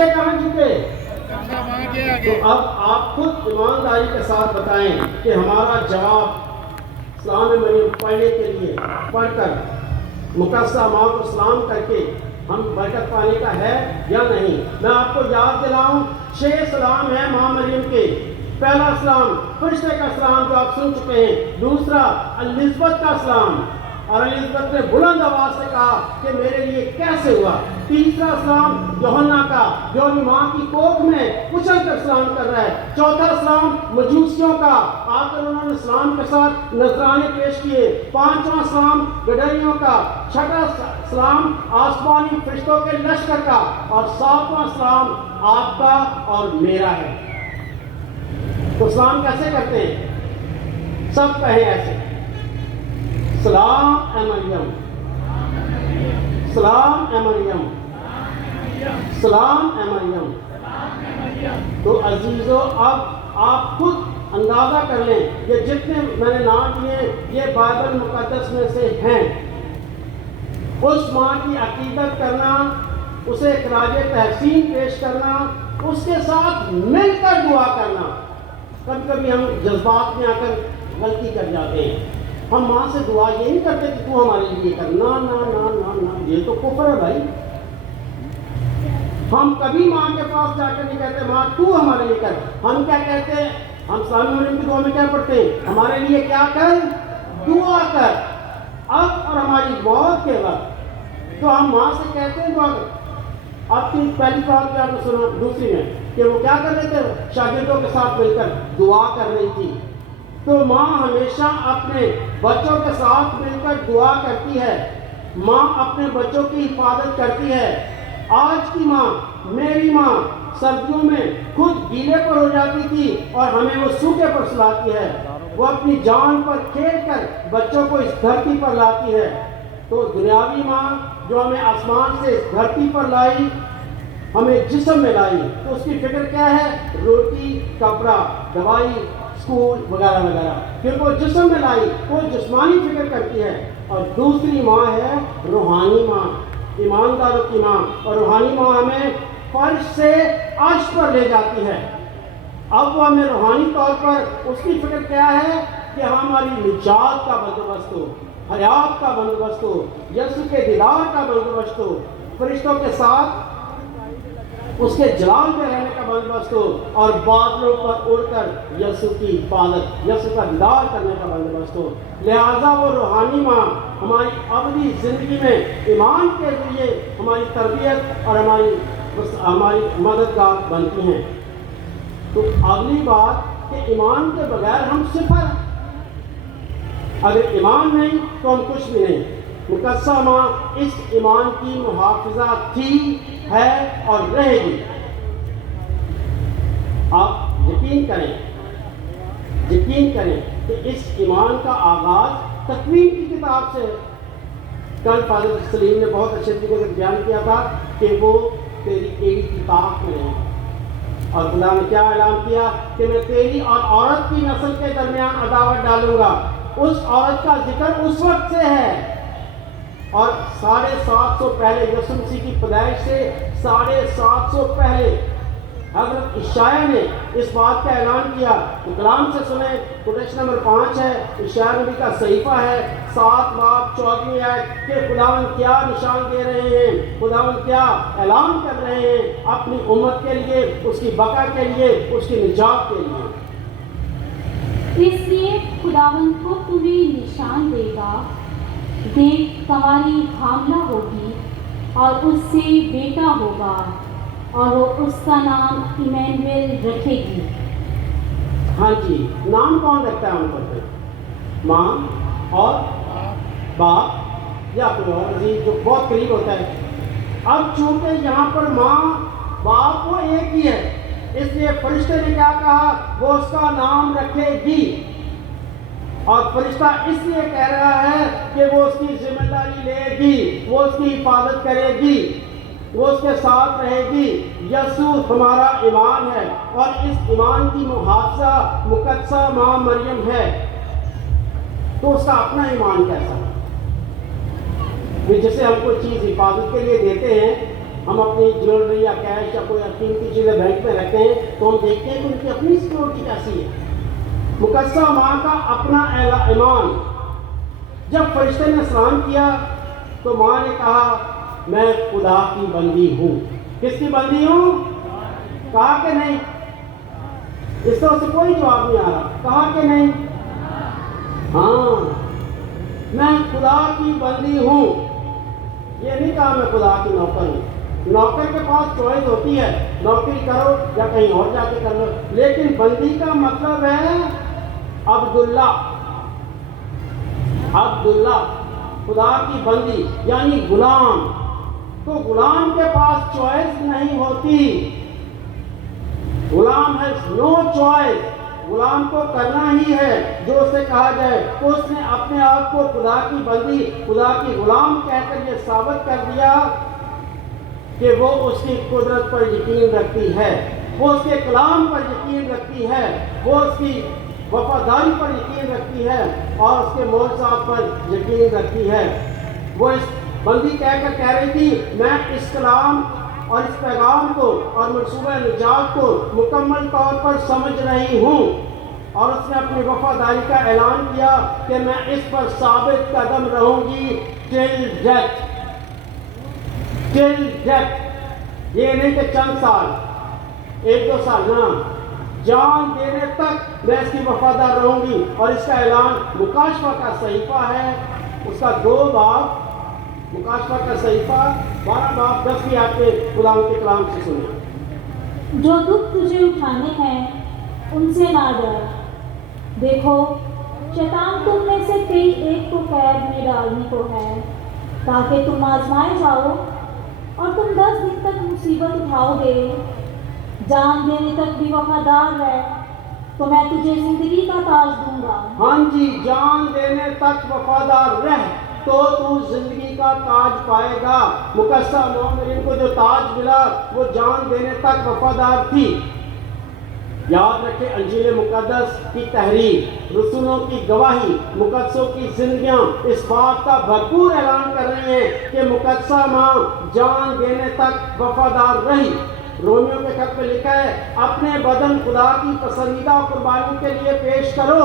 فرشتے کہاں جھکے؟ تو اب آپ خود ایمانداری کے ساتھ بتائیں کہ ہمارا جواب اسلام مریم پڑھنے کے لیے پڑھ کر مقدسہ ماں کو سلام کر کے ہم برکت پانے کا ہے یا نہیں؟ میں آپ کو یاد دلاؤں 6 سلام ہیں ماں مریم کے۔ پہلا سلام فرشتے کا سلام جو آپ سن چکے ہیں، دوسرا الزبتھ کا سلام، اور الزبتھ نے بلند آواز سے کہا کہ میرے لیے کیسے ہوا۔ تیسرا سلام یوحنا کا جو ابھی ماں کی کوکھ میں اچھل کر سلام کر رہا ہے۔ چوتھا سلام مجوسیوں کا، آ کر انہوں نے سلام کے ساتھ نذرانے پیش کیے۔ پانچواں سلام گڈریوں کا، چھٹا سلام آسمانی فرشتوں کے لشکر کا، اور ساتواں سلام آپ کا اور میرا ہے۔ تو سلام کیسے کرتے ہیں؟ سب کہیں ایسے، سلام اے مریم، سلام اے مریم، سلام اے مریم۔ تو عزیزو اب آپ خود اندازہ کر لیں کہ جتنے میں نے نام لیے یہ بائبل مقدس میں سے ہیں۔ اس ماں کی عقیدت کرنا، اسے خراج تحسین پیش کرنا، اس کے ساتھ مل کر دعا کرنا۔ کبھی کبھی ہم جذبات میں آ کر غلطی کر جاتے ہیں، ہم ماں سے دعا یہ نہیں کرتے کہ تو ہمارے لیے کر، نا نا نا نا نا، یہ تو کفر ہے بھائی۔ ہم کبھی ماں کے پاس جا کر نہیں کہتے ماں تو ہمارے لیے کر، ہم کیا کہتے ہیں؟ ہم اسلامی مریم کی دعا میں کیا پڑھتے ہیں؟ ہمارے لیے کیا کر؟ دعا کر۔ اب اور ہماری موت کے وقت تو ہم ماں سے کہتے ہیں دعا کر۔ اب کی پہلی بات کیا آپ نے سنا، دوسری میں کہ وہ کیا کر رہے تھے؟ شاگردوں کے ساتھ مل کر دعا کر رہی تھی۔ تو ماں ہمیشہ اپنے بچوں کے ساتھ مل کر دعا کرتی ہے، ماں اپنے بچوں کی حفاظت کرتی ہے۔ آج کی ماں، میری ماں سردیوں میں خود گیلے پر ہو جاتی تھی اور ہمیں وہ سوکھے پر سلاتی ہے، وہ اپنی جان پر کھیل کر بچوں کو اس دھرتی پر لاتی ہے۔ تو دنیاوی ماں جو ہمیں آسمان سے اس دھرتی پر لائی، ہمیں جسم میں لائی، تو اس کی فکر کیا ہے؟ روٹی، کپڑا، دوائی، اسکول وغیرہ وغیرہ، پھر وہ جسم میں لائی، وہ جسمانی فکر کرتی ہے۔ اور دوسری ماں ہے روحانی ماں، ایمانداروں کی ماں، اور روحانی ماں ہمیں فرش سے عرش پر لے جاتی ہے۔ اب وہ ہمیں روحانی طور پر اس کی فکر کیا ہے کہ ہماری نجات کا بندوبست ہو، حیات کا بندوبست ہو، یسوع کے دیدار کا بندوبست ہو، فرشتوں کے ساتھ اس کے جلال میں رہنے کا بندوبست ہو، اور بادلوں پر اڑ کر یسوع کی حفاظت، یسوع کا دیدار کرنے کا بندوبست ہو۔ لہٰذا وہ روحانی ماں ہماری ابدی زندگی میں ایمان کے ذریعے ہماری تربیت اور ہماری مددگار بنتی ہیں۔ تو اگلی بات کہ ایمان کے بغیر ہم صفر، اگر ایمان نہیں تو ہم کچھ بھی نہیں۔ مقدسہ ماں اس ایمان کی محافظہ تھی، ہے اور رہے گی۔ آپ یقین کریں کہ اس ایمان کا آغاز تکوین کی کتاب سے ہے۔ کل فادر سلیم نے بہت اچھے طریقے سے بیان کیا تھا کہ وہ تیری ایڑی کی طاق میں ہے، اور خدا نے کیا اعلان کیا کہ میں تیری اور عورت کی نسل کے درمیان عداوت ڈالوں گا۔ اس عورت کا ذکر اس وقت سے ہے، اور 750 پہلے یسوع مسیح کی پیدائش سے 750 پہلے حضرت عیسیٰ نے اس بات کا اعلان کیا۔ تو کلام سے سنیں، کوٹیشن نمبر 5 ہے، عیسیٰ نبی کا صحیفہ ہے، 7 باب 14 آیت، کہ خداوند کیا نشان دے رہے ہیں، خداوند کیا اعلان کر رہے ہیں اپنی امت کے لیے، اس کی بقا کے لیے، اس کی نجات کے لیے۔ اس لیے خداوند کو تمہیں نشان دے گا، دیکھ کنواری حاملہ ہوگی اور اس سے بیٹا ہوگا، اور وہ اس کا نام ایمینویل رکھے گی۔ ہاں جی، نام کون رکھتا ہے ان پر؟ ماں اور باپ، یا کوئی اور عزیز جو بہت قریب ہوتا ہے۔ اب چونکہ یہاں پر ماں باپ وہ ایک ہی ہے، اس لیے فرشتے نے کیا کہا؟ وہ اس کا نام رکھے گی۔ اور فرشتہ اس لیے کہہ رہا ہے کہ وہ اس کی ذمہ داری لے گی، وہ اس کی حفاظت کرے گی، وہ اس کے ساتھ رہے گی۔ یسوع ہمارا ایمان ہے، اور اس ایمان کی محافظہ مقدسہ ماں مریم ہے۔ تو اس کا اپنا ایمان کیسا ہے؟ جسے ہم کوئی چیز حفاظت کے لیے دیتے ہیں، ہم اپنی جیولری یا کیش یا کوئی قیمتی چیزیں بینک میں رکھتے ہیں تو ہم دیکھتے ہیں کہ ان کی اپنی سیکورٹی کیسی ہے. مقدسہ ماں کا اپنا ایمان. جب فرشتے نے سلام کیا تو ماں نے کہا میں خدا کی بندی ہوں. کس کی بندی ہوں؟ کہا کہ نہیں؟ اس طرح سے کوئی جواب نہیں آ رہا. کہا کہ نہیں؟ ہاں میں خدا کی بندی ہوں. یہ نہیں کہا میں خدا کی نوکر ہوں. نوکر کے پاس چوائس ہوتی ہے، نوکری کرو یا کہیں اور جا کے کر لو. لیکن بندی کا مطلب ہے عبداللہ. عبداللہ خدا کی بندی یعنی غلام. تو غلام کے پاس چوائس نہیں ہوتی. غلام ہے نو چوائس. غلام کو کرنا ہی ہے جو اسے کہا جائے. تو اس نے اپنے آپ کو خدا کی بندی، خدا کی غلام کہہ کر یہ ثابت کر دیا کہ وہ اس کی قدرت پر یقین رکھتی ہے، وہ اس کے کلام پر یقین رکھتی ہے، وہ اس کی وفاداری پر یقین رکھتی ہے اور اس کے معجزات پر یقین رکھتی ہے. وہ اس بندی کہہ کر کہہ رہی تھی میں اس کلام اور اس پیغام کو اور منصوبہ نجات کو مکمل طور پر سمجھ رہی ہوں. اور اس نے اپنی وفاداری کا اعلان کیا کہ میں اس پر ثابت قدم رہوں گی ٹل ڈیتھ. ٹل ڈیتھ. یہ نہیں کہ چند سال، ایک دو سال نہ، جان دینے تک میں اس کی وفادار رہوں گی. اور اس کا اعلان مکاشفہ کا صحیفہ ہے، اس کا 2 باب، مکاشفہ کا صحیفہ 12 باب 10 آیت میں خدا کے کلام سے سنیں. جو دکھ تجھے اٹھانے ہیں ان سے نہ ڈر. دیکھو شیطان تم میں سے کئی ایک کو قید میں ڈالنے کو ہے تاکہ تم آزمائے جاؤ، اور تم 10 دن تک مصیبت اٹھاؤ گے. جان دینے تک بھی وفادار رہ تو میں تجھے زندگی کا تاج دوں گا. ہاں جی، جان دینے تک وفادار رہ تو تو زندگی کا تاج پائے گا. مقدسہ مومنین کو جو تاج ملا وہ جان دینے تک وفادار تھی. یاد رکھیں انجیل مقدس کی تحریر، رسولوں کی گواہی، مقدسوں کی زندگیاں اس بات کا بھرپور اعلان کر رہی ہیں کہ مقدسہ ماں جان دینے تک وفادار رہی. رومیو کے خط میں لکھا ہے اپنے بدن خدا کی پسندیدہ قربانی کے لیے پیش کرو.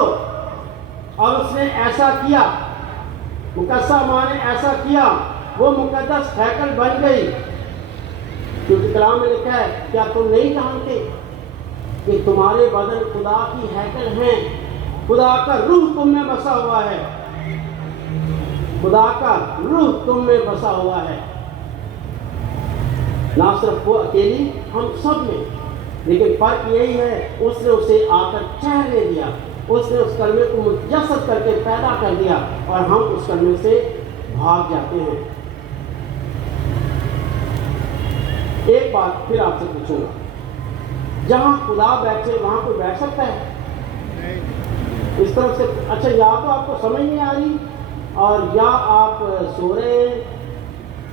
اور اس نے ایسا کیا. مقدسہ ماں نے ایسا کیا. وہ مقدس ہیکل بن گئی. کیونکہ کلام میں لکھا ہے کیا تم نہیں جانتے کہ تمہارے بدن خدا کی ہیکل ہیں؟ خدا کا روح تم میں بسا ہوا ہے. خدا کا روح تم میں بسا ہوا ہے. نہ صرف وہ اکیلی، ہم سب میں. لیکن فرق یہی ہے اس نے اسے آ کر ٹھہرنے دیا. اس نے اس کلمے کو مجسد کر کے پیدا کر دیا اور ہم اس کلمے سے بھاگ جاتے ہیں. ایک بات پھر آپ سے پوچھوں گا، جہاں خدا بیٹھے وہاں کوئی بیٹھ سکتا ہے؟ اس طرف سے اچھا، یا تو آپ کو سمجھ نہیں آ رہی اور یا آپ سو رہے ہیں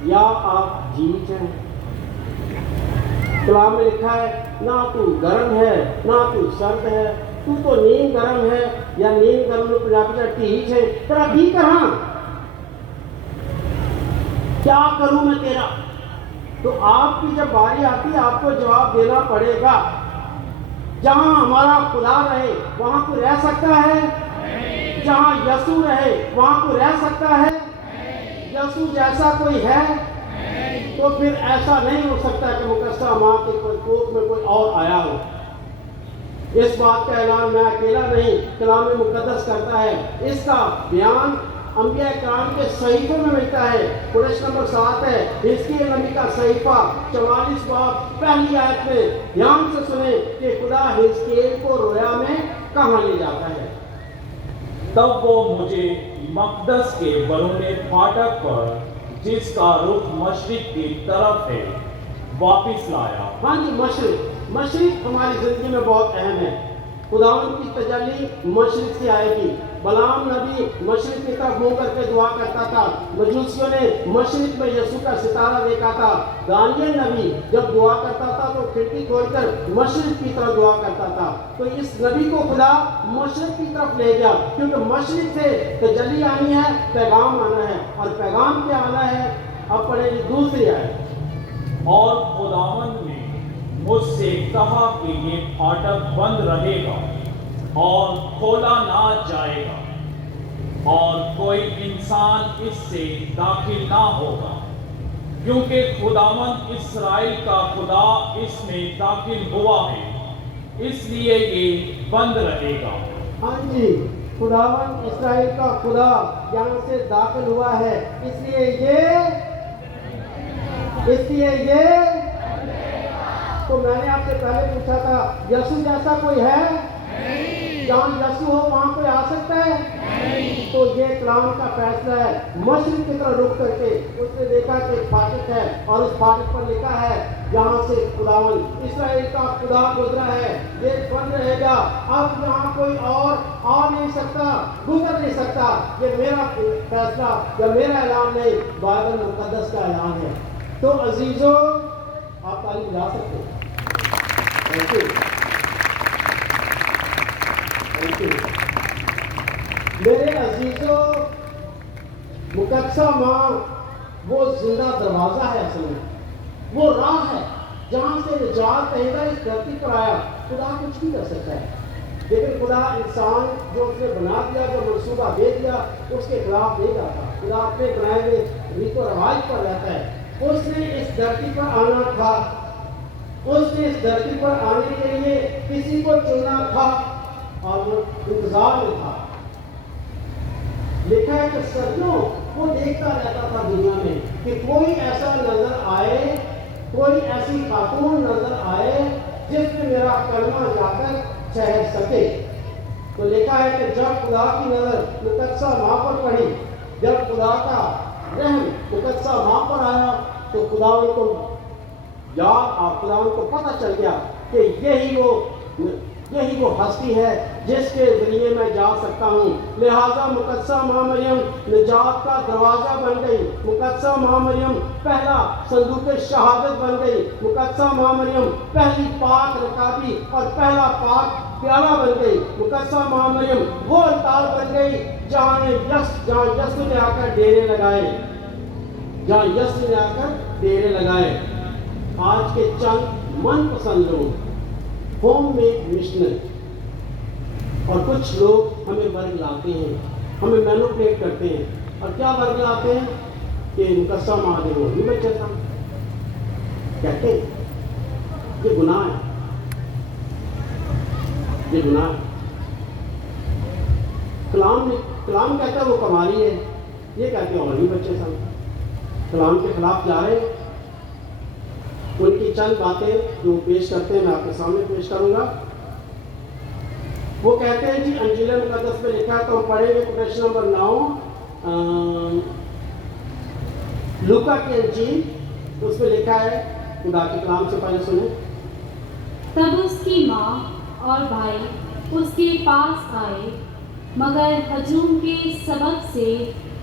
یا آپ جیت ہیں. کلام میں لکھا ہے نہ تو گرم ہے نہ تو سرد ہے، تو نیند گرم ہے یا نیند گرم میں پنجابی چٹی ہی ہے. تیرا بھی کہاں، کیا کروں میں تیرا؟ تو آپ کی جب باری آتی ہے آپ کو جواب دینا پڑے گا. جہاں ہمارا خدا رہے وہاں کوئی رہ سکتا ہے؟ جہاں یسوع رہے وہاں کوئی رہ سکتا ہے؟ یسوع جیسا کوئی ہے؟ تو پھر ایسا نہیں ہو سکتا کہ مقدسہ ماں کے کوکھ میں کوئی اور آیا ہو. اس بات کا اعلان میں اکیلا نہیں، کلام مقدس کرتا ہے. اس کا بیان انبیاء کرام کے صحیفوں میں ملتا ہے. قریش نمبر 7 ہے، حزقیل نبی کا صحیفہ 44 باب پہلی آیت میں. دھیان سے سنیں کہ خدا حزقیل کو رویا میں کہاں لے جاتا ہے. تب وہ مجھے مقدس کے برون پھاٹک پر جس کا رخ مشرق کی طرف ہے واپس لایا. ہاں جی، مشرق ہماری زندگی میں بہت اہم ہے. خداوند کی تجلی مشرق سے آئے گی. بلعام نبی مشرق کی طرف منہ کر کے دعا کرتا تھا. مجوسیوں نے مشرق میں یسوع کا ستارہ دیکھا تھا. دانیل نبی جب دعا کرتا تھا تو کھڑکی کھول کر مشرق کی طرف دعا کرتا تھا. تو اس نبی کو خدا مشرق کی طرف لے گیا کیونکہ مشرق سے تجلی آنی ہے، پیغام آنا ہے. اور پیغام کیا آنا ہے؟ اب پڑھیں دوسری آیت. اور خداوند نے مجھ سے کہا کہ یہ پھاٹک بند رہے گا اور کھولا نہ جائے گا اور کوئی انسان اس سے داخل نہ ہوگا، کیونکہ خداوند اسرائیل کا خدا اس میں داخل ہوا ہے، اس لیے یہ بند رہے گا۔ ہاں جی، خداوند اسرائیل کا خدا یہاں سے داخل ہوا ہے، اس لیے یہ تو میں نے آپ سے پہلے پوچھا تھا یسوع جیسا کوئی ہے؟ جہاں یسوع ہو وہاں کوئی آ سکتا ہے؟ تو یہ کلام کا فیصلہ ہے۔ مشرق کی طرف رخ کر کے اس نے دیکھا کہ ایک پھاٹک ہے اور اس پھاٹک پر لکھا ہے یہاں سے خداوند اسرائیل کا خدا گزرا ہے، یہ بند رہے گا، اب یہاں کوئی اور آ نہیں سکتا، گزر نہیں سکتا۔ یہ میرا فیصلہ یا میرا اعلان نہیں، بائبل مقدس کا اعلان ہے۔ تو عزیزوں، آپ تعلیم جا سکتے ہیں۔ Thank you, thank you. میرے عزیزوں، مقدسہ ماں وہ زندہ دروازہ ہے، اصل میں وہ راہ ہے جہاں سے نجات دہندہ اس دھرتی پر آیا۔ خدا کچھ بھی کر سکتا ہے، لیکن خدا انسان جو اس نے بنا دیا، جو منصوبہ دے دیا، اس کے خلاف نہیں جاتا۔ خدا اپنے بنائے ہوئے ریت و رواج پر رہتا ہے۔ اس نے اس دھرتی پر آنا تھا، اس نے اس دھرتی پر آنے کے لیے کسی کو چننا تھا اور وہ انتظار میں تھا۔ لکھا ہے کہ صدیوں وہ دیکھتا رہتا تھا دنیا میں کہ کوئی ایسا نظر آئے، کوئی ایسی خاتون نظر آئے جس میں میرا کلمہ جا کر ٹھہر سکے۔ تو لکھا ہے کہ جب خدا کی نظر مقدسہ ماں پر پڑی، جب خدا کا رحم مقدسہ ماں پر آیا، تو خدا ان کو یاد اور خدا ان کو پتہ چل گیا کہ یہی وہ ہستی ہے جس کے ذریعے میں جا سکتا ہوں۔ لہٰذا مقدسہ ماں مریم نجات کا دروازہ بن گئی، مقدسہ ماں مریم پہلا صندوق شہادت بن گئی، مقدسہ ماں مریم پہلی پاک رکابی اور پہلا پاک پیالہ بن گئی، مقدسہ ماں مریم وہ الطار بن گئی جہاں یسوع نے آ کر ڈیرے لگائے، آج کے چند من پسند لوگ، ہوم میڈ مشنری، اور کچھ لوگ ہمیں ورگ لاتے ہیں، ہمیں مینوپلیٹ کرتے ہیں، اور کیا ورگ لاتے ہیں کہ مقدسہ ماں دے وہ نہیں بچ جاتا، کہتے ہیں یہ گناہ ہے، یہ گناہ ہے۔ کلام کہتا ہے وہ کماری ہے، یہ کہتے ہیں اور نہیں بچے سب، کلام کے خلاف جا رہے۔ ان کی چند باتیں جو پیش کرتے ہیں میں آپ کے سامنے پیش کروں گا۔ وہ کہتے ہیں جی انجیل مقدس میں لکھا ہے، تو ہم پڑھیں گے کوٹیشن نمبر 9 لوکا کی انجیل، اس میں لکھا ہے، خدا کے کلام سے پہلے سنیں۔ تب اس کی ماں اور بھائی اس کے پاس آئے، مگر ہجوم کے سبب سے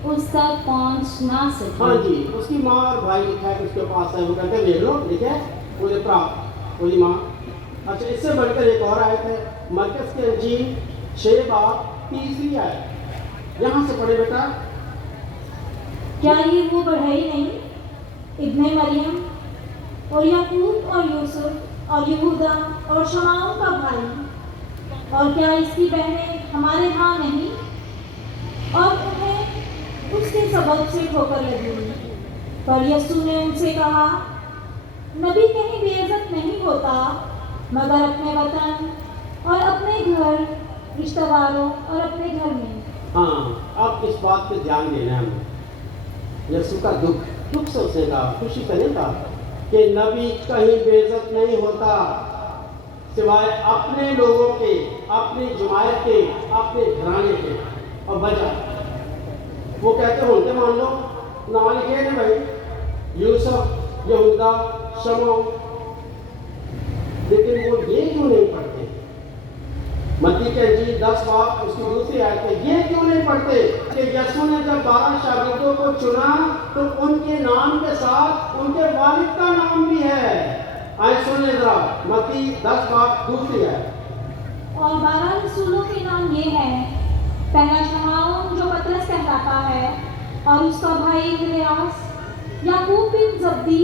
اس تک پہنچ نہ سکے۔ ہاں جی، اس کی ماں اور بھائی لکھا ہے کہ اس کے پاس آئے، وہ کہتے ہیں دیکھ لو، لکھا ہے مجھے وہی ماں۔ اچھا، اس سے بڑھ کر ایک اور آیت ہے، مرکز کی انجیل 6 باب 3 آیت، یہاں سے پڑھے بیٹا۔ کیا یہ وہ بڑھئی نہیں، ابن مریم اور یعقوب اور یوسف اور یہودا اور شمعون کا بھائی، اور کیا اس کی بہنیں ہمارے ہاں نہیں؟ اور انہیں اس کے سبب سے ٹھوکر لگی۔ پر یسوع نے ان سے کہا، نبی کہیں بے عزت نہیں ہوتا مگر اپنے وطن اور اپنے گھر، رشتہ داروں اور اپنے گھر میں۔ ہاں، اب اس بات پہ دھیان دینا ہے ہمیں۔ یسوع کا دکھ سے اسے کہا، خوشی سے نہیں کہا کہ نبی کہیں بے عزت نہیں ہوتا سوائے اپنے لوگوں کے، اپنی جماعت کے، اپنے گھرانے کے۔ اور وجہ وہ کہتے ہیں ان کے مان لو، نام لکھے نا بھائی، یوسف، یہودا، شمعون، لیکن وہ یہ کیوں نہیں پڑھتے؟ متی کی انجیل 10 باب اس کی دوسری آیت ہے، یہ کیوں نہیں پڑھتے کہ یسوع نے جب 12 شاگردوں کو چنا تو ان کے نام کے ساتھ ان کے والد کا نام بھی ہے۔ آئے سنیں ذرا، متی 10 باب دوسری آیت۔ اور 12 رسولوں کے نام یہ ہیں، پہلا شمعون جو پطرس کہلاتا ہے اور اس کا بھائی اندریاس، یعقوب بن زبدی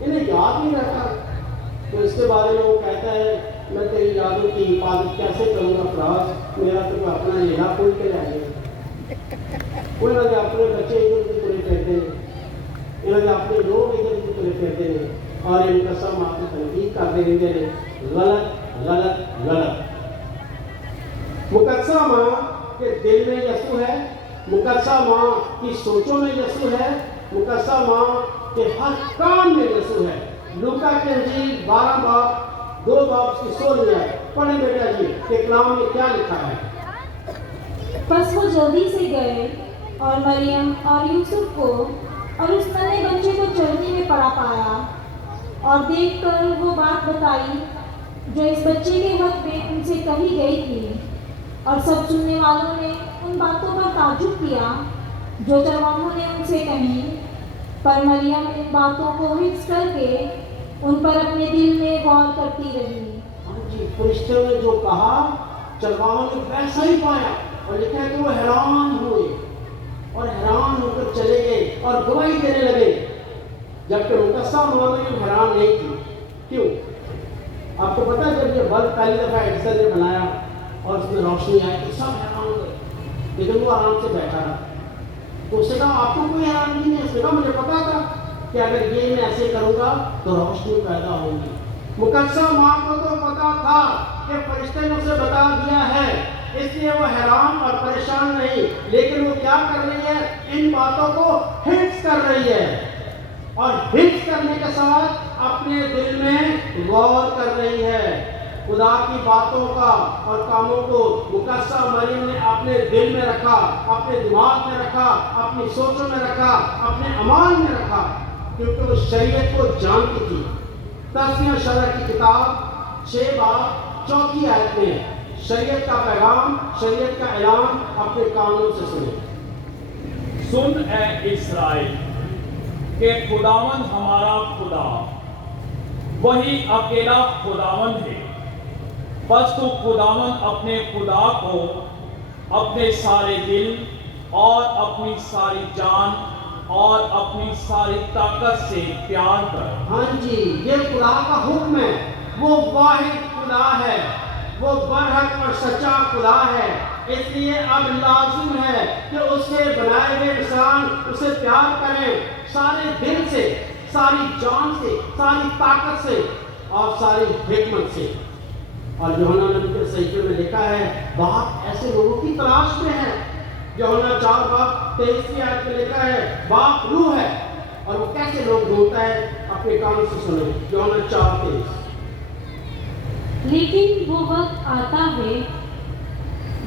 انہیں یاد نہیں رہتا. تو اس کے بارے میں وہ کہتا ہے میں تیری یادوں کی حفاظت کیسے کروں گا فراز, میرا تو کوئی اپنا لینا کھول کے لے گیا. انہوں نے اپنے بچے ادھر ادھر تلے پھرتے ہیں, انہوں نے اپنے لوگ ادھر ادھر تلے پھرتے ہیں, اور ان کا سب آپ کو تنقید کرتے رہتے ہیں. غلط غلط غلط. مقدسہ ماں کے دل میں یسوع ہے, مقدسہ ماں کی سوچوں میں یسوع ہے, مقدسہ ماں کے ہر کام میں یسوع ہے. لوکا کی انجیل 12 باب 2 باب اس کی 16 میں ہے. پڑھیں بیٹا جی کہ کلام میں کیا لکھا ہے. بس وہ جلدی سے گئے اور مریم اور یوسف کو اور اس ننھے بچے کو چرنی میں پڑا پایا, اور دیکھ کر وہ بات بتائی جو اس بچے کے حق میں ان سے کہی گئی تھی. اور سب سننے والوں نے ان باتوں پر تعجب کیا جو چرواہوں نے ان سے کہیں. پر مریم ان باتوں کو حفظ کر کے ان پر اپنے دل میں غور کرتی رہی. ہاں جی, فرشتوں نے جو کہا چرواہوں نے ویسا ہی پایا, اور لکھا ہے کہ وہ حیران ہوئے اور حیران ہو کر چلے گئے اور گواہی دینے لگے. جبکہ مقدسہ ماں میں حیران نہیں تھی. کیوں؟ آپ کو پتا جب یہ بلب پہلی دفعہ ایڈیسن نے بنایا اور اس میں روشنی آئی تو سب حیران ہو گئے, لیکن وہ آرام سے بیٹھا رہا. تو اس نے کہا آپ کو کوئی حیرانگی نہیں. اس نے کہا مجھے پتا تھا کہ اگر یہ میں ایسے کروں گا تو روشنی پیدا ہوگی. مقدسہ ماں کو تو پتا تھا کہ فرشتے نے اسے بتا دیا ہے, اس لیے وہ حیران اور پریشان نہیں, لیکن وہ کیا کر رہی ہے, ان باتوں کو حفظ کر رہی ہے, اور حفظ کرنے کے ساتھ اپنے دل میں غور کر رہی ہے. خدا کی باتوں کا اور کاموں کو مقدسہ مریم نے اپنے دل میں رکھا, اپنے دماغ میں رکھا, اپنی سوچوں میں رکھا, اپنے اعمال میں رکھا, کیونکہ وہ شریعت کو جانتی تھی. تسبیح شرح کی کتاب 6 باب 4 آیت میں شریعت کا پیغام, شریعت کا اعلان اپنے کانوں سے سنیں. سن اے اسرائیل کہ خداوند ہمارا خدا وہی اکیلا خداوند ہے. بس تو خداوند اپنے خدا کو اپنے سارے دل اور اپنی ساری جان اور اپنی ساری طاقت سے پیار کر. ہاں جی, یہ خدا کا حکم ہے. وہ واحد خدا ہے, وہ برحق اور سچا خدا ہے. اس لیے اب لازم ہے کہ اس کے بنائے ہوئے انسان اسے پیار کریں سارے دل سے, ساری جان سے, ساری طاقت سے اور ساری حکمت سے. اور یوحنا نبی کے صحیفے میں لکھا ہے باپ ایسے لوگوں کی تلاش میں ہے. یوحنا 4 باب 23 آیت میں لکھا ہے باپ روح ہے, اور وہ کیسے لوگ ڈھونڈتا ہے, اپنے کان سے سنیں. یوحنا 4:23. لیکن وہ وقت آتا ہے,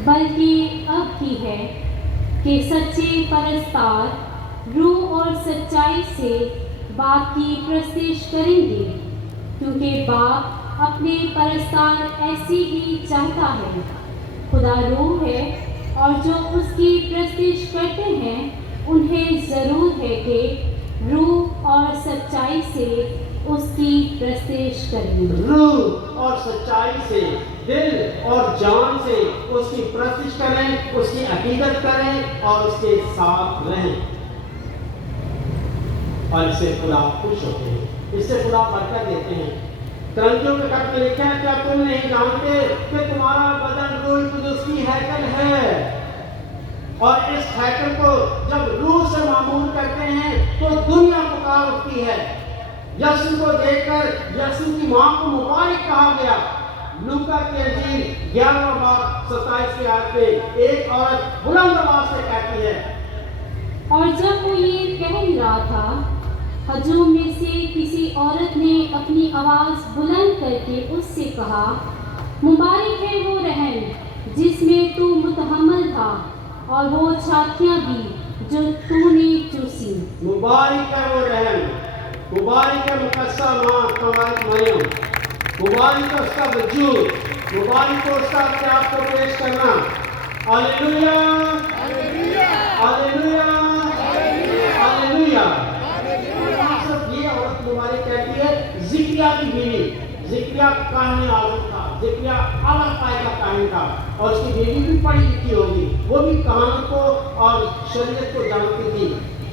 بلکہ اب بھی ہے, کہ سچے پرستار روح اور سچائی سے باپ کی پرستش کریں گے, کیونکہ باپ اپنے پرستار ایسی ہی چاہتا ہے. خدا روح ہے, اور جو اس کی پرستش کرتے ہیں انہیں ضرور ہے کہ روح اور سچائی سے اس کی پرستش کریں. روح اور سچائی سے, دل اور جان سے اس کی پرستش کریں, اس کی عقیدت کریں اور اس کے ساتھ رہیں, اور اس سے خدا خوش ہوتے ہیں, اس سے خدا برکت دیتے ہیں. ترنجوں کے خط میں لکھا ہے کیا تم نہیں جانتے کہ تمہارا بدن روح القدس کی ہیکل ہے, اور اس ہیکل کو جب روح سے معمور کرتے ہیں تو دنیا پکار اٹھتی ہے. یسوع کو دیکھ کر یسوع کی ماں کو مبارک کہا گیا. لوکا کی انجیل 11 باب 27 آیت میں ایک عورت بلند آواز سے کہتی ہے. اور جب وہ یہ کہہ رہا تھا, ہجوم میں سے کسی عورت نے اپنی آواز بلند کر کے اس سے کہا, مبارک ہے وہ رحم جس میں تو متحمل تھا, اور وہ چھاتیاں بھی جو تو نے چوسی. مبارک ہے وہ رحم, مبارک ہے مقدسہ ماں قوات مریم, مبارک ہے اس کا وجود, مبارک ہے اس کا اپنے آپ کو پیش کرنا. ہاللیلویا, ہاللیلویا, ہاللیلویا. صرف یہ عورت مبارک کہتی ہے ذکریا کی بیوی. ذکریا کاہن اعظم تھا, ذکریا اعلیٰ پائے کا کاہن تھا, اور اس کی بیوی بھی پڑھی لکھی ہوگی, وہ بھی کہانت کو اور شریعت کو جانتی تھی.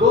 2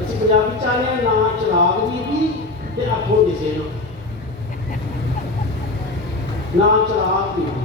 ਅਸੀਂ ਪੰਜਾਬੀ ਚਾਹਨੇ ਆ ਨਾ ਚਿਰਾਗ ਬੀਬੀ ਤੇ ਅੱਖੋਂ ਦਿਸੇ ਨਾ ਚਿਰਾਗ ਬੀਬੀ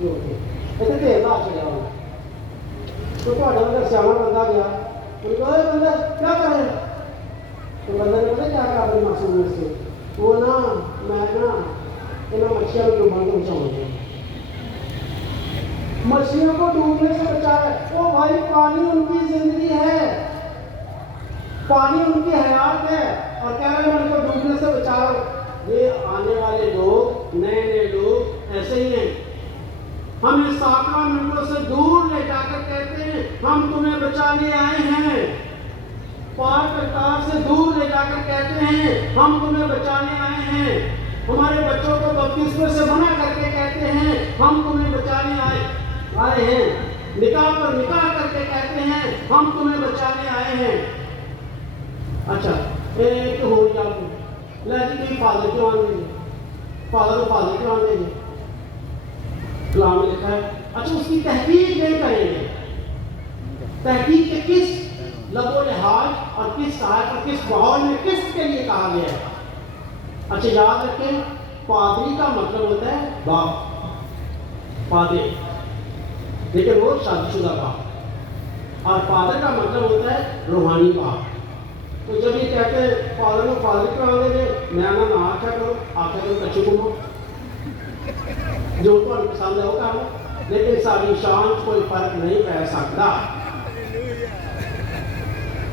ਇੱਥੇ ਢੇਰ ਲਾ ਛੱਡਿਆ ਉਹਨੇ। تو ਤੁਹਾਡਾ ਅੰਦਰ ਸਿਆਣਾ ਬੰਦਾ ਗਿਆ, ਉਹ ਕਹਿੰਦਾ ਬੰਦਾ ਕੀ ਕਰ ਰਿਹਾ? تو بندہ نے پتا کیا کہا اپنے معصوم سے؟ وہ نا میں نا انہیں مچھلیاں کو ڈوبنے کو بچاؤں گا، مچھلیوں کو ڈوبنے سے بچایا۔ وہ بھائی پانی ان کی زندگی ہے، پانی ان کی حیات ہے، اور کہہ رہے ہیں ان کو ڈوبنے سے بچاؤ۔ یہ آنے والے لوگ، نئے نئے لوگ ایسے ہی ہیں، ہمیں ساکرامنٹوں سے دور لے جا کر کہتے ہیں ہم تمہیں بچانے آئے ہیں، پاک کتاب سے دور لے جا کر کہتے ہیں ہم تمہیں بچانے آئے ہیں، ہمارے بچوں کو بپتسمے سے منع کر کے کہتے ہیں ہم تمہیں بچانے آئے ہیں، نکاح پر نکاح کر کے کہتے ہیں ہم تمہیں بچانے آئے ہیں۔ اچھا ایک ہو جا جی کہیں فادر کیوں آنے گے؟ فادر کو فادر کیوں آنے گے؟ کلام میں لکھا ہے۔ اچھا اس کی تحقیق نہیں کریں گے، تحقیق کے کس لب و لحاظ اور کس صاحب اور کس ماحول میں کس کے لیے کہا گیا ہے؟ اچھا یاد رکھیں، پادری کا مطلب ہوتا ہے باپ، پادری، لیکن وہ شادی شدہ باپ، اور فادر کا مطلب ہوتا ہے روحانی باپ۔ تو جب یہ کہتے ہیں فادر کو فادر کیوں آنے گے، میں نہ آخیا کرو، آخیا کرو کچھ گھومو، جو تو پسند ہے وہ کرو، لیکن ساری شان کوئی فرق نہیں پہ سکتا۔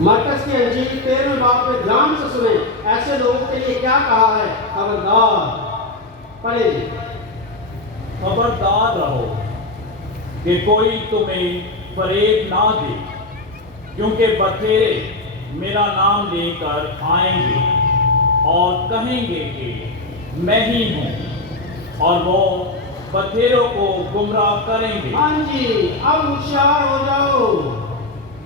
مرکز کی انجیل 13 باب میں دھیان سے سنیں، ایسے لوگوں کے لیے کیا کہا ہے؟ خبردار، پڑھیں جی۔ خبردار رہو کہ کوئی تمہیں فریب نہ دے، کیونکہ بتھیرے میرا نام لے کر آئیں گے اور کہیں گے کہ میں ہی ہوں، اور وہ بتھیروں کو گمراہ کریں گے۔ ہاں جی، اب ہوشیار ہو جاؤ،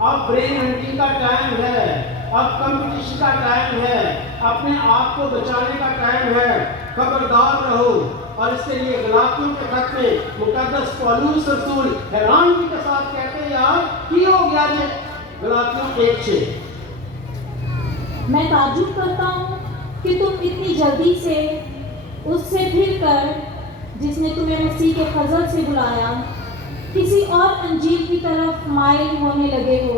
اب برین ہنٹنگ کا ٹائم ہے، اب کمپٹیشن کا ٹائم ہے، اپنے آپ کو بچانے کا ٹائم ہے، خبردار رہو۔ اور اس کے لیے غلاطیوں کے خط میں مقدس پولس رسول حیرانگی کے ساتھ کہتے ہیں یار کی ہو گیا یہ؟ غلاطیوں 1:6۔ میں تعجب کرتا ہوں کہ تم اتنی جلدی سے اس سے پھر کر جس نے تمہیں مسیح کے فضل سے بلایا کسی اور انجیل کی طرف مائل ہونے لگے ہو۔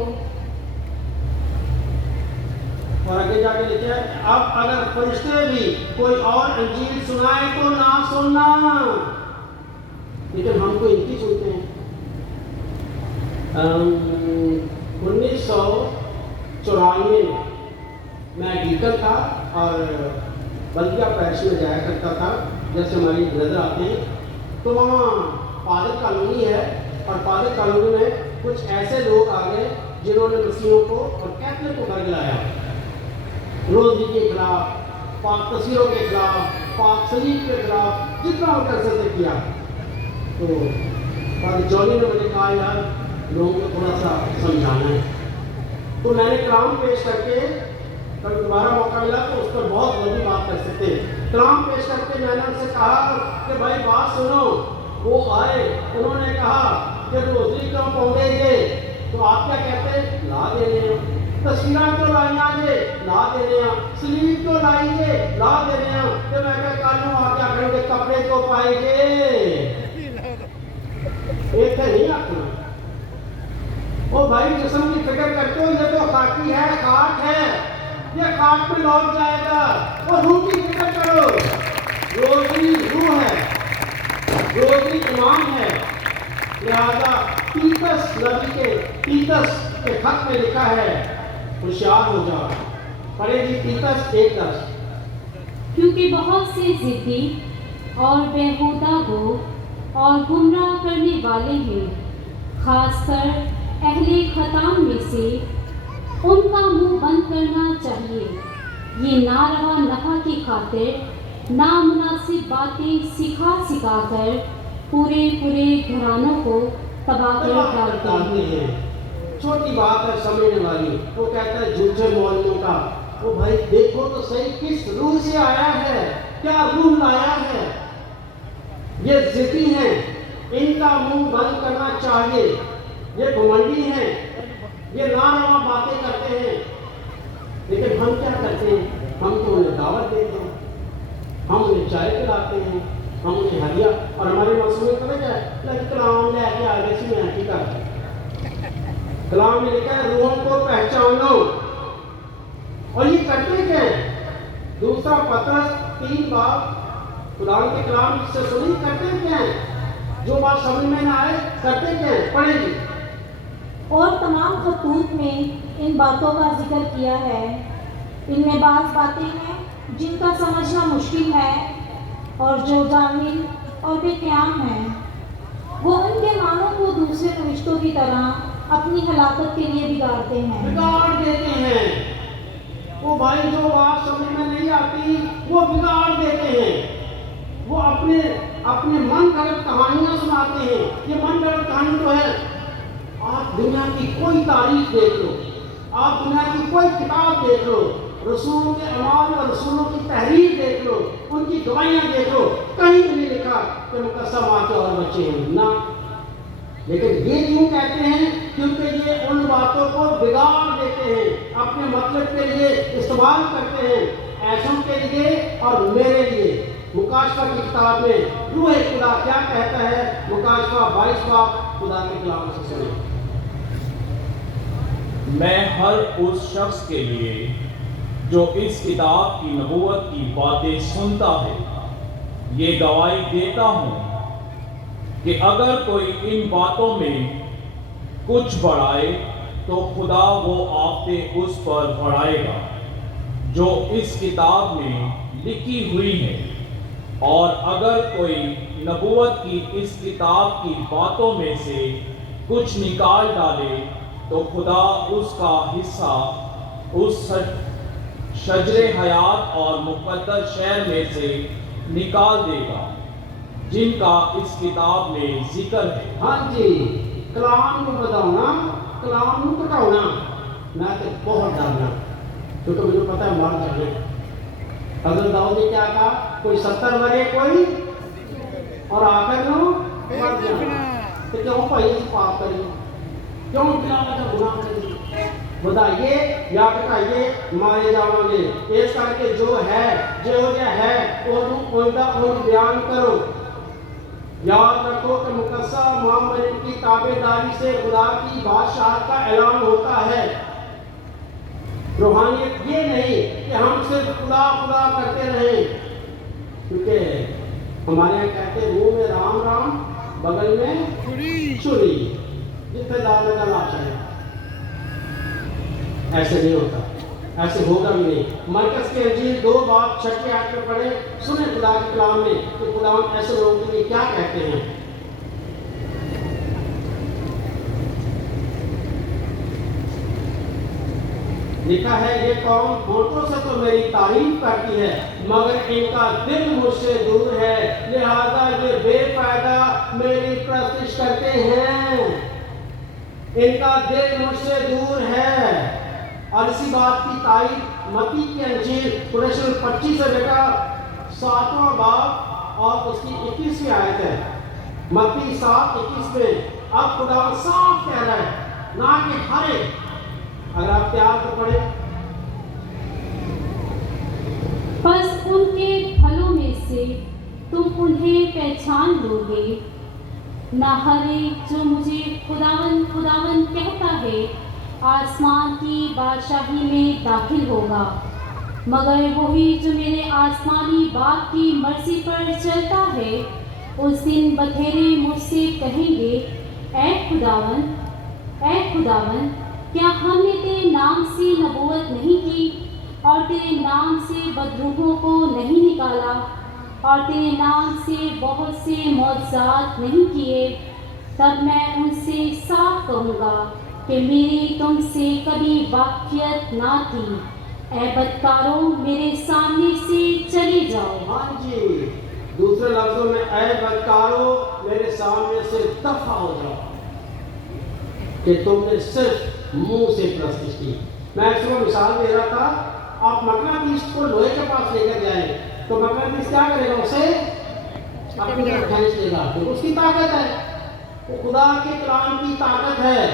اور آگے جا کے لکھا ہے اب اگر فرشتے بھی کوئی اور انجیل سنائے تو نہ سننا، لیکن ہم تو ان کی سنتے ہیں۔ 1994 میں ڈیکن تھا اور بلدیہ پیرش میں جایا کرتا تھا، جیسے ہماری بردر آتے ہیں تو وہاں فادر کالونی ہے، اور فادر کالونی میں کچھ ایسے لوگ آ گئے جنہوں نے مسیحوں کو اور کیتھلک کو برگلایا، روزی کے خلاف، پاک تصویروں کے خلاف، پاک صلیب کے خلاف جتنا وہ کر سکتے کیا۔ تو فادر جونی نے مجھے کہا یار لوگوں کو تھوڑا سا سمجھانا ہے، تو میں نے کلام پیش کر کے، کبھی دوبارہ موقع ملا تو اس پر بہت لمبی بات کر سکتے ہیں، کلام پیش کر کے میں نے ان سے کہا کہ بھائی بات سنو۔ وہ آئے، انہوں نے کہا کہ روزی کیوں پہنچے گے؟ تو آپ کیا کہتے ہیں؟ لا دینے ہیں، تصویریں تو لائیاں جے لا دینے ہیں، سلیب تو لائی جے لا دینے ہیں، تو میں کہا کالوں آ کے آخر کے کپڑے تو پائے گے، ایک ہے نہیں آخنا۔ وہ بھائی جسم کی فکر کرتے ہو، یہ تو خاکی ہے، خاک ہے، یہ خاک پہ لوٹ جائے گا، اور روح کی فکر کرو، روزی روح ہے، روزی ایمان ہے۔ لہذا تیتس نبی کے تیتس کے خط میں لکھا ہے ہوشیار ہو جاؤ، پڑھیں جی تیتس 1:10۔ کیونکہ بہت سے ضدی اور بیہودہ لوگ اور گمراہ کرنے والے ہیں، خاص کر اہل ختان میں سے، ان کا منہ بند کرنا چاہیے۔ یہ ناروا نفع کی خاطر نامناسب باتیں سکھا کر پورے گھرانوں کو تباہ کر ڈالتے ہیں۔ چھوٹی بات ہے سمجھنے والی، وہ کہتا ہے جھوٹے مولویوں کا، وہ بھائی دیکھو تو صحیح کس روح سے آیا ہے، کیا روح لایا ہے؟ یہ ضدی ہیں، ان کا منہ بند کرنا چاہیے، یہ گھمنڈی ہیں، یہ ناروا باتیں کرتے ہیں۔ لیکن ہم کیا کرتے ہیں؟ ہم تو انہیں دعوت دیتے ہیں، ہم انہیں چائے پلاتے ہیں، ہم انہیں ہدیہ اور ہماری معصومیت پتہ کیا ہے کہ کلام لے کے آگے سے میں کی کر کلام میں لکھا ہے روحوں کو پہچانو اور یہ کرتے کیا ہیں؟ دوسرا پترس 3 باب خدا کے کلام سے سنی کرتے کیا ہیں؟ جو بات سمجھ میں نہ آئے کرتے کیا ہیں؟ پڑھیں گے اور تمام خطوط میں ان باتوں کا ذکر کیا ہے۔ ان میں بعض باتیں ہیں جن کا سمجھنا مشکل ہے اور جو جاہل اور بے قیام ہیں، وہ ان کے معنوں کو دوسرے فرشتوں کی طرح اپنی ہلاکت کے لیے بگاڑتے ہیں۔ بگاڑ دیتے ہیں وہ بھائی جو بات سمجھ میں نہیں آتی وہ بگاڑ دیتے ہیں، وہ اپنے من گھڑت کہانیاں سناتے ہیں۔ یہ من گھڑت کہانی تو ہے، آپ دنیا کی کوئی تاریخ دیکھ لو، آپ دنیا کی کوئی کتاب دیکھ لو، رسولوں کے اعمال اور رسولوں کی تحریر دیکھ لو، ان کی گواہیاں دیکھ لو، کہیں بھی نہیں لکھا کہ مقدسہ ماں کے اور بچے ہیں نہ۔ لیکن یہ کیوں کہتے ہیں؟ کیونکہ یہ ان باتوں کو بگاڑ دیتے ہیں، اپنے مطلب کے لیے استعمال کرتے ہیں، ایسوں کے لیے اور میرے لیے۔ مکاشفہ کی کتاب میں روح خدا کیا کہتا ہے؟ مکاشفہ 22 باب خدا کے کلام سے سنیں۔ میں ہر اس شخص کے لیے جو اس کتاب کی نبوت کی باتیں سنتا ہے یہ گواہی دیتا ہوں کہ اگر کوئی ان باتوں میں کچھ بڑھائے تو خدا وہ آفتے اس پر بڑھائے گا جو اس کتاب میں لکھی ہوئی ہے، اور اگر کوئی نبوت کی اس کتاب کی باتوں میں سے کچھ نکال ڈالے تو خدا اس کا حصہ اس شجر حیات اور مقدس شہر میں سے نکال دے گا جن کا اس کتاب میں ذکر ہے۔ ہاں جی، کلام کو بتاؤنا، کلام کو بتاؤنا، میں تو بہت ڈرنا کیونکہ مجھے پتہ ہے مار جانے۔ حضرت داؤد نے کیا کہا؟ کوئی 70 برے کوئی اور آخر نو مر جانا، تو کیوں پہلے سے پاپ کریں، کیوں بلا وجہ گناہ کریں؟ بتائیے یا بتائیے مارے جاؤں گے اس کر کے جو ہے وہ بیان کرو۔ یاد رکھو کہ مقدسہ معاملین کی تابع داری سے خدا کی بادشاہت کا اعلان ہوتا ہے۔ روحانیت یہ نہیں کہ ہم صرف خدا خدا کرتے رہیں، کیونکہ ہمارے یہاں کہتے ہیں منہ میں رام رام بغل میں چھری، جتنے دار لگا لاش ہے۔ ایسے نہیں ہوتا، ایسے ہوگا بھی نہیں۔ مرکز کے انجیل 2 باب 6 آیت میں پڑھیں، سنیں خدا کے کلام میں کہ خدا ایسے لوگوں کے لیے کیا کہتے ہیں۔ لکھا ہے یہ قوم ہونٹوں سے تو میری تعریف کرتی ہے مگر ان کا دل مجھ سے دور ہے، لہذا یہ بے فائدہ میری پرستش کرتے ہیں۔ ان کا دل مجھ سے دور ہے۔ اور اسی بات کی تائید متی کی انجیل 25 سے لے کر 7واں باب اور اس کی 21ویں آیت ہے۔ متی 7:21 میں اب خدا صاف کہہ رہا ہے، نہ کہ ہر ایک، اگر آپ پیار کو پڑھیں، بس ان کے پھلوں میں سے تم انہیں پہچان لو گے۔ نہ ہر ایک جو مجھے خداوند خداوند کہتا ہے آسمان کی بادشاہی میں داخل ہوگا، مگر وہی جو میرے آسمانی باپ کی مرضی پر چلتا ہے۔ اس دن بتھیرے مجھ سے کہیں گے، اے خداوند، کیا ہم نے تیرے نام سے نبوت نہیں کی اور تیرے نام سے بدروحوں کو نہیں نکالا اور تیرے نام سے بہت سے معجزات نہیں کیے؟ تب میں ان سے صاف کہوں گا کہ میری تم سے کبھی واقفیت نہ تھی، اے بدکاروں میرے سامنے سے چلے جاؤ۔ ہاں جی، دوسرے لفظوں میں اے بدکاروں میرے سامنے سے دفع ہو جاؤ، کہ تم نے صرف منہ سے پرستش کی۔ میں اس کو مثال دے رہا تھا، آپ مقناطیس کو لوہے کے پاس لے کر جائیں تو مقناطیس کیا کرے گا؟ اسے اپنی طرف کھینچ لے گا، اس کی طاقت ہے، وہ خدا کے کلام کی طاقت ہے۔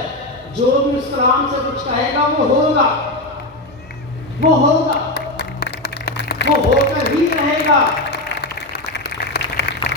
جو بھی اس کلام سے کچھ کہے گا وہ ہوگا، وہ ہوگا، وہ ہو کر ہی رہے گا۔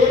1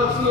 10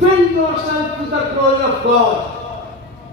fill yourself with the glory of God,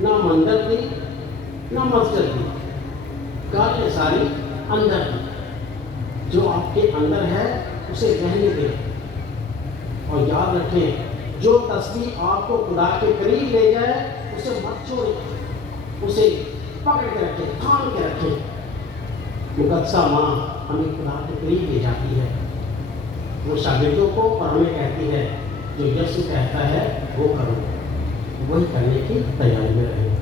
نہ مندر تھی نہ مسجد تھی، گالیاں ساری اندر تھی۔ جو آپ کے اندر ہے اسے رہنے دیں، اور یاد رکھیں جو تسبیح آپ کو خدا کے قریب لے جائے اسے مت چھوڑیں، اسے پکڑ کے رکھیں، تھام کے رکھیں۔ مقدسہ ماں ہمیں خدا کے قریب لے جاتی ہے، وہ شاگردوں کو اور ہمیں کہتی ہے جو یسوع کہتا ہے وہ کرو، وہی کرنے کی تیاری میں رہیں۔